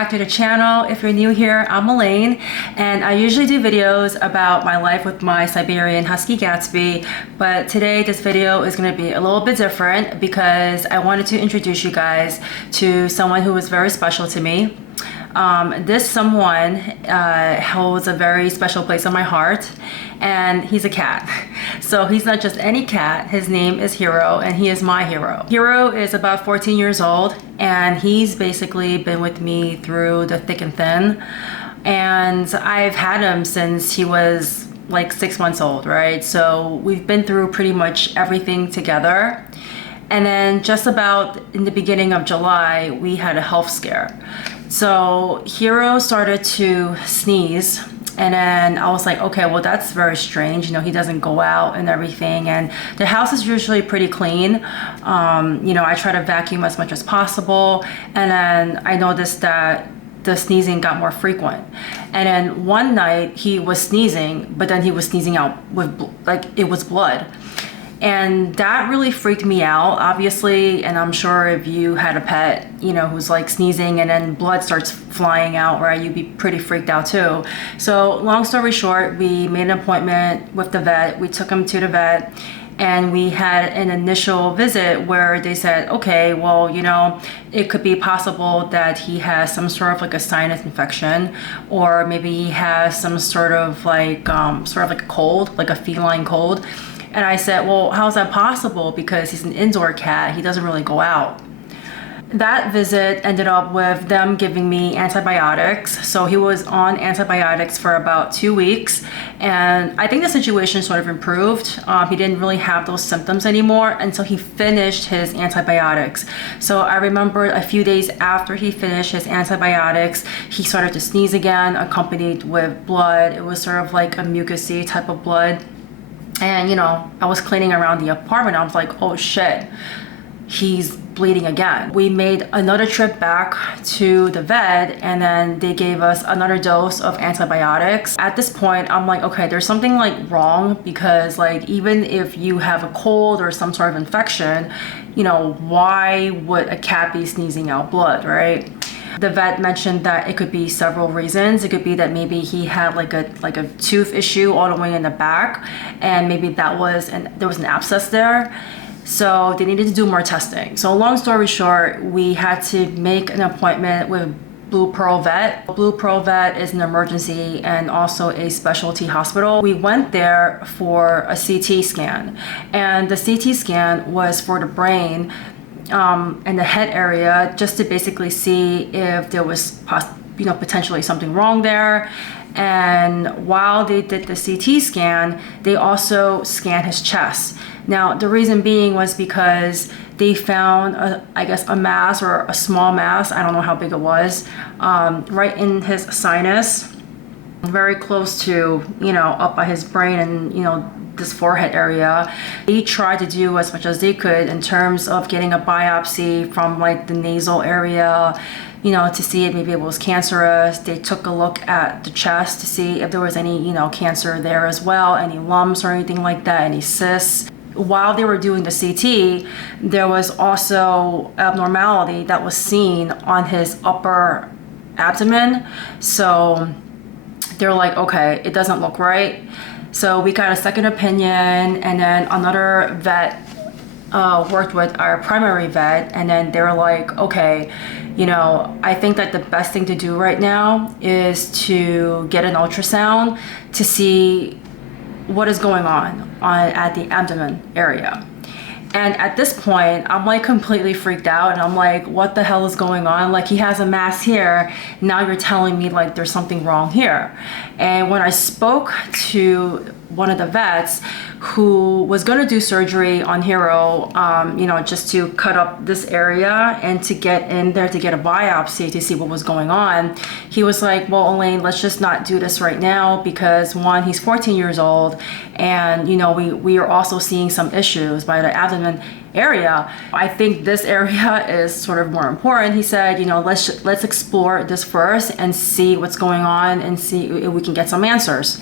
back to the channel. If you're new here, I'm Elaine, and I usually do videos about my life with my Siberian Husky Gatsby, but today this video is going to be a little bit different because I wanted to introduce you guys to someone who was very special to me. This someone holds a very special place in my heart, and he's a cat. So he's not just any cat. His name is Hero, and he is my hero. Hero is about 14 years old, and he's basically been with me through the thick and thin. And I've had him since he was like 6 months old, right? So we've been through pretty much everything together. And then just about in the beginning of July, we had a health scare. So Hero started to sneeze, and then I was like, okay, well, that's very strange. You know, he doesn't go out and everything, and the house is usually pretty clean. You know, I try to vacuum as much as possible, and then I noticed that the sneezing got more frequent. And then one night he was sneezing, but then he was sneezing out with like it was blood. And that really freaked me out, obviously, and I'm sure if you had a pet, you know, who's like sneezing and then blood starts flying out, right, you'd be pretty freaked out too. So long story short, we made an appointment with the vet. We took him to the vet, and we had an initial visit where they said, okay, well, you know, it could be possible that he has some sort of like a sinus infection, or maybe he has some sort of like a cold, like a feline cold. And I said, well, how's that possible? Because he's an indoor cat, he doesn't really go out. That visit ended up with them giving me antibiotics. So he was on antibiotics for about 2 weeks. And I think the situation sort of improved. He didn't really have those symptoms anymore until he finished his antibiotics. So I remember a few days after he finished his antibiotics, he started to sneeze again, accompanied with blood. It was sort of like a mucousy type of blood. And, you know, I was cleaning around the apartment. I was like, oh shit, he's bleeding again. We made another trip back to the vet, and then they gave us another dose of antibiotics. At this point, I'm like, okay, there's something like wrong, because like even if you have a cold or some sort of infection, you know, why would a cat be sneezing out blood, right? The vet mentioned that it could be several reasons. It could be that maybe he had like a tooth issue all the way in the back, and maybe there was an abscess there. So they needed to do more testing. So long story short, we had to make an appointment with Blue Pearl Vet. Blue Pearl Vet is an emergency and also a specialty hospital. We went there for a CT scan, and the CT scan was for the brain and the head area, just to basically see if there was potentially something wrong there. And while they did the CT scan, they also scanned his chest. Now the reason being was because they found a mass, or a small mass, I don't know how big it was, right in his sinus, very close to, you know, up by his brain and, you know, this forehead area. They tried to do as much as they could in terms of getting a biopsy from like the nasal area, you know, to see if maybe it was cancerous. They took a look at the chest to see if there was any, you know, cancer there as well, any lumps or anything like that, any cysts. While they were doing the CT, there was also abnormality that was seen on his upper abdomen. So they're like, okay, it doesn't look right. So we got a second opinion, and then another vet worked with our primary vet, and then they were like, okay, you know, I think that the best thing to do right now is to get an ultrasound to see what is going on at the abdomen area. And at this point, I'm like completely freaked out, and I'm like, what the hell is going on? Like, he has a mass here. Now you're telling me like there's something wrong here. And when I spoke to one of the vets who was going to do surgery on Hero, you know, just to cut up this area and to get in there to get a biopsy to see what was going on, he was like, well, Elaine, let's just not do this right now, because one, he's 14 years old, and, you know, we are also seeing some issues by the abdomen area. I think this area is sort of more important. He said, you know, let's explore this first and see what's going on and see if we can get some answers.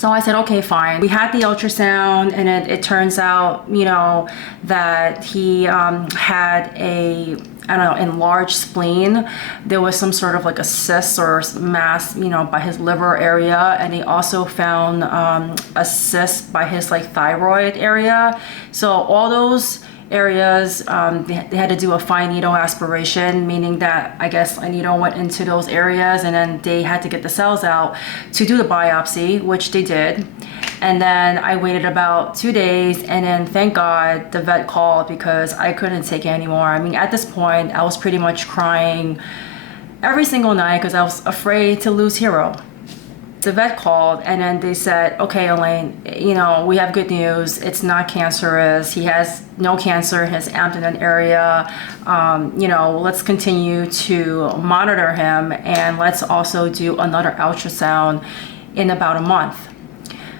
So I said, okay, fine. We had the ultrasound, and it turns out, you know, that he had a I don't know, enlarged spleen. There was some sort of like a cyst or mass, you know, by his liver area, and they also found a cyst by his like thyroid area. So all those areas, they had to do a fine needle aspiration, meaning that I guess a needle went into those areas and then they had to get the cells out to do the biopsy, which they did. And then I waited about 2 days, and then thank God the vet called because I couldn't take it anymore. I mean, at this point, I was pretty much crying every single night because I was afraid to lose Hero. The vet called and then they said, okay, Elaine, you know, we have good news. It's not cancerous. He has no cancer in his abdomen area. You know, let's continue to monitor him, and let's also do another ultrasound in about a month.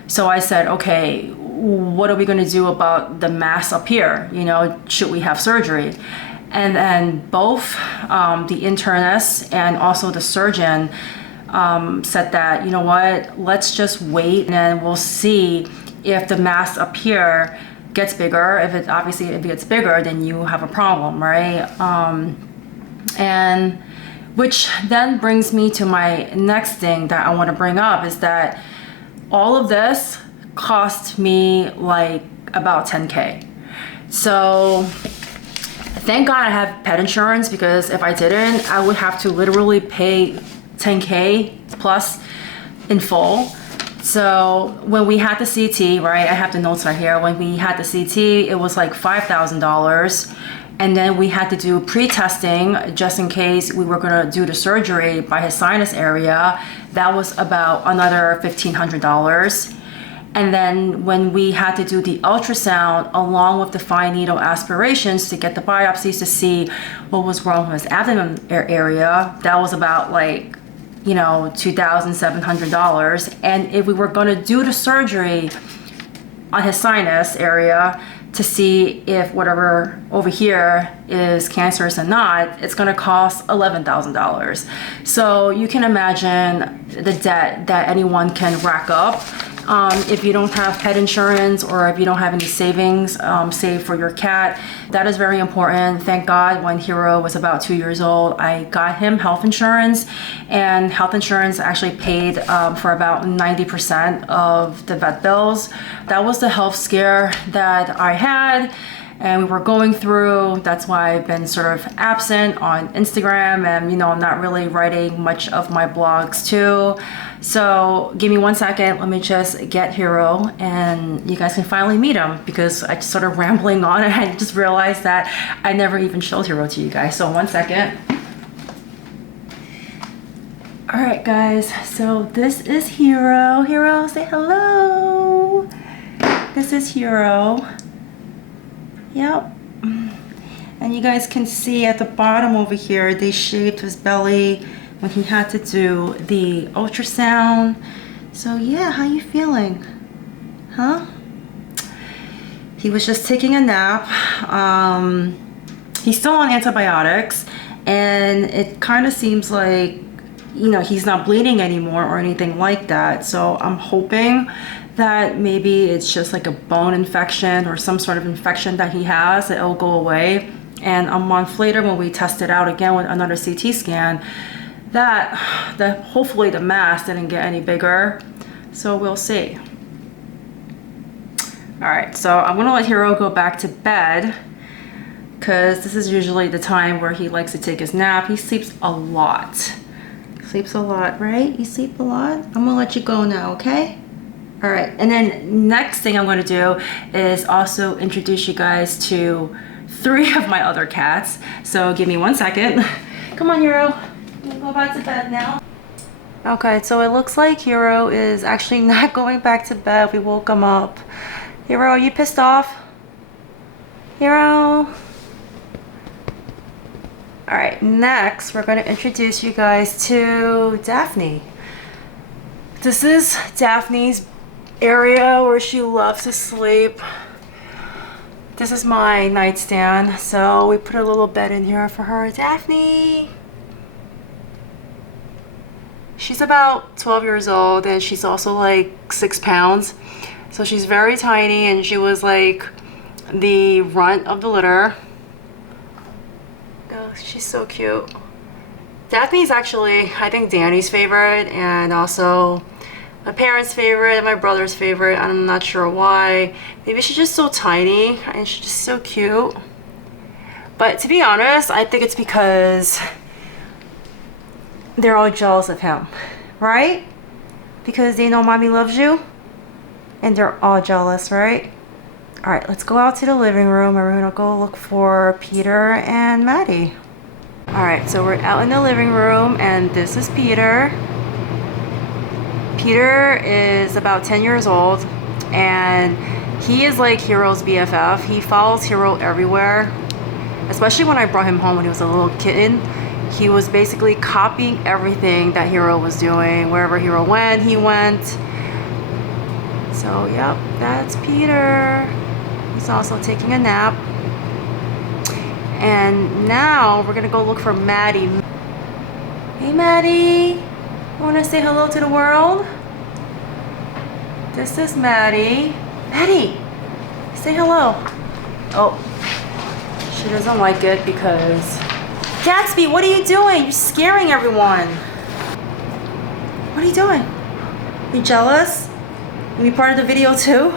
So I said, okay, what are we going to do about the mass up here? You know, should we have surgery? And then both the internist and also the surgeon said that, you know what, let's just wait and then we'll see if the mass up here gets bigger. If it gets bigger, then you have a problem, right? And which then brings me to my next thing that I want to bring up is that all of this cost me like about 10K. So thank God I have pet insurance, because if I didn't, I would have to literally pay 10K plus in full. So when we had the CT, right, I have the notes right here. When we had the CT, it was like $5,000. And then we had to do pre-testing just in case we were gonna do the surgery by his sinus area. That was about another $1,500. And then when we had to do the ultrasound along with the fine needle aspirations to get the biopsies to see what was wrong with his abdomen area, that was about like, you know, $2,700. And if we were gonna do the surgery on his sinus area to see if whatever over here is cancerous or not, it's gonna cost $11,000. So you can imagine the debt that anyone can rack up if you don't have pet insurance or if you don't have any savings saved for your cat. That is very important. Thank God when Hero was about 2 years old, I got him health insurance, and health insurance actually paid for about 90% of the vet bills. That was the health scare that I had and we were going through. That's why I've been sort of absent on Instagram, and you know, I'm not really writing much of my blogs too. So give me 1 second, let me just get Hero and you guys can finally meet him, because I just started rambling on and I just realized that I never even showed Hero to you guys. So 1 second. All right guys, so this is Hero. Hero, say hello. This is Hero. Yep. And you guys can see at the bottom over here, they shaved his belly when he had to do the ultrasound. So yeah, how you feeling? Huh? He was just taking a nap. He's still on antibiotics, and it kind of seems like, you know, he's not bleeding anymore or anything like that. So I'm hoping that maybe it's just like a bone infection or some sort of infection that he has, that it'll go away. And a month later, when we test it out again with another CT scan, that hopefully the mass didn't get any bigger. So we'll see. All right, so I'm gonna let Hero go back to bed, because this is usually the time where he likes to take his nap. He sleeps a lot. Sleeps a lot, right? You sleep a lot? I'm gonna let you go now, okay? All right, and then next thing I'm gonna do is also introduce you guys to 3 of my other cats. So give me 1 second. Come on, Hero. We'll go back to bed now. Okay, so it looks like Hero is actually not going back to bed. We woke him up. Hero, are you pissed off? Hero? All right, next we're going to introduce you guys to Daphne. This is Daphne's area where she loves to sleep. This is my nightstand, so we put a little bed in here for her. Daphne! She's about 12 years old, and she's also like 6 pounds. So she's very tiny, and she was like the runt of the litter. Go. she's so cute. Daphne's actually, I think, Danny's favorite, and also my parents' favorite and my brother's favorite. I'm not sure why. Maybe she's just so tiny and she's just so cute. But to be honest, I think it's because they're all jealous of him, right? Because they know mommy loves you and they're all jealous, right? All right, let's go out to the living room and we're gonna go look for Peter and Maddie. All right, so we're out in the living room and this is Peter. Peter is about 10 years old and he is like Hero's BFF. He follows Hero everywhere, especially when I brought him home when he was a little kitten. He was basically copying everything that Hero was doing. Wherever Hero went, he went. So, yep, that's Peter. He's also taking a nap. And now we're gonna go look for Maddie. Hey, Maddie. Wanna say hello to the world? This is Maddie. Maddie, say hello. Oh, she doesn't like it because... Gatsby, what are you doing? You're scaring everyone. What are you doing? You jealous? You be part of the video too?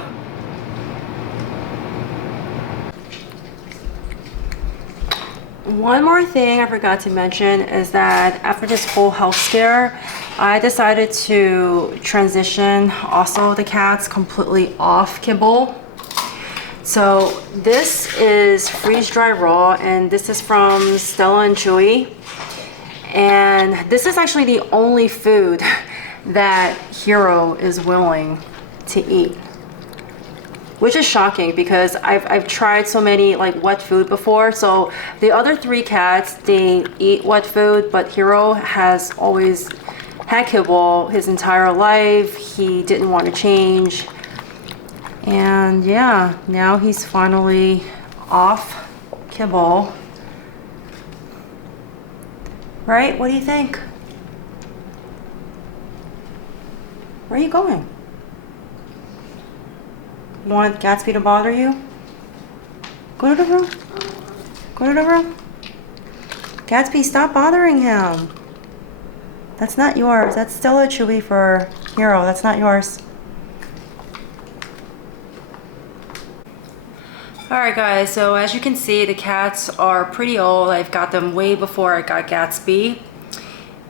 One more thing I forgot to mention is that after this whole health scare, I decided to transition also the cats completely off kibble. So this is freeze-dry raw, and this is from Stella and Chewy. And this is actually the only food that Hero is willing to eat, which is shocking because I've tried so many like wet food before. So the other 3 cats, they eat wet food, but Hero has always had kibble his entire life. He didn't want to change. And yeah, now he's finally off kibble. Right? What do you think? Where are you going? You want Gatsby to bother you? Go to the room. Go to the room. Gatsby, stop bothering him. That's not yours. That's Stella Chewy for Hero. That's not yours. Alright guys, so as you can see, the cats are pretty old. I've got them way before I got Gatsby.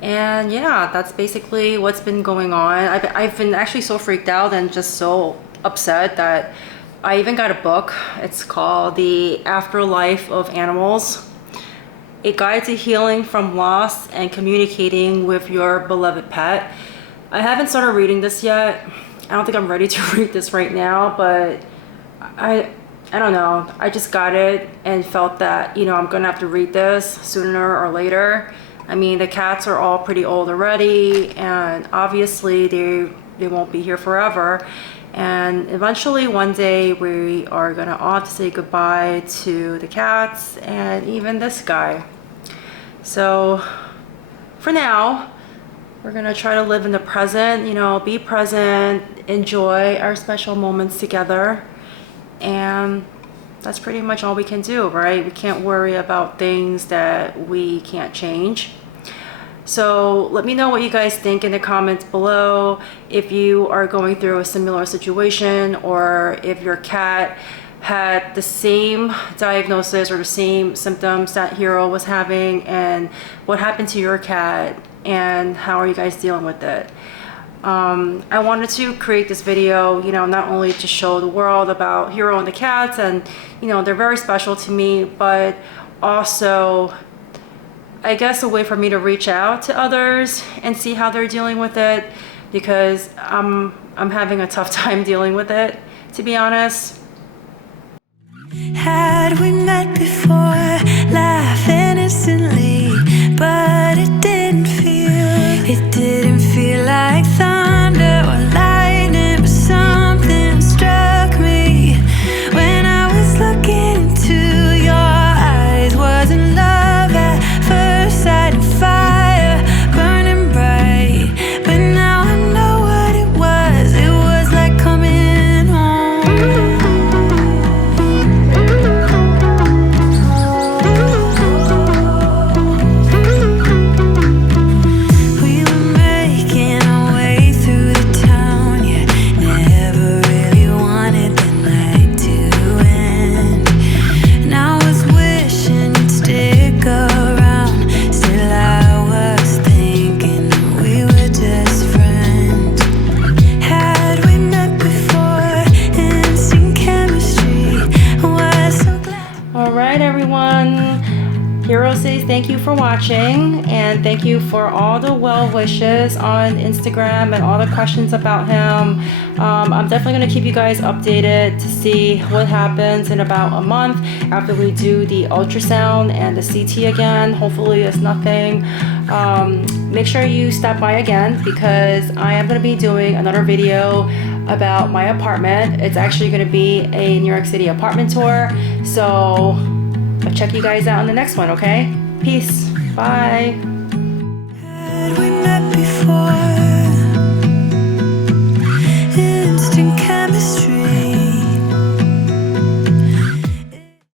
And yeah, that's basically what's been going on. I've been actually so freaked out and just so upset that I even got a book. It's called The Afterlife of Animals, A Guide to Healing from Loss and Communicating with Your Beloved Pet. I haven't started reading this yet. I don't think I'm ready to read this right now, but I don't know. I just got it and felt that, you know, I'm gonna have to read this sooner or later. I mean, the cats are all pretty old already, and obviously they won't be here forever. And eventually one day we are gonna all have to say goodbye to the cats and even this guy. So for now, we're gonna try to live in the present, you know, be present, enjoy our special moments together. And that's pretty much all we can do, right? We can't worry about things that we can't change. So let me know what you guys think in the comments below. If you are going through a similar situation, or if your cat had the same diagnosis or the same symptoms that Hero was having, and what happened to your cat and how are you guys dealing with it. I wanted to create this video, you know, not only to show the world about Hero and the cats, and you know, they're very special to me, but also I guess a way for me to reach out to others and see how they're dealing with it, because I'm having a tough time dealing with it, to be honest. Had we met before, laugh innocently, but it didn't feel like thunder or lightning, but something struck me when I was looking into your eyes. Wasn't love at first sight, and fire burning bright, but now I know what it was. It was like coming home. thank you for watching, and thank you for all the well wishes on Instagram and all the questions about him. I'm definitely going to keep you guys updated to see what happens in about a month after we do the ultrasound and the CT again. Hopefully it's nothing. Make sure you stop by again, because I am going to be doing another video about my apartment. It's actually going to be a New York City apartment tour. So I'll check you guys out in the next one, okay? Peace. Bye.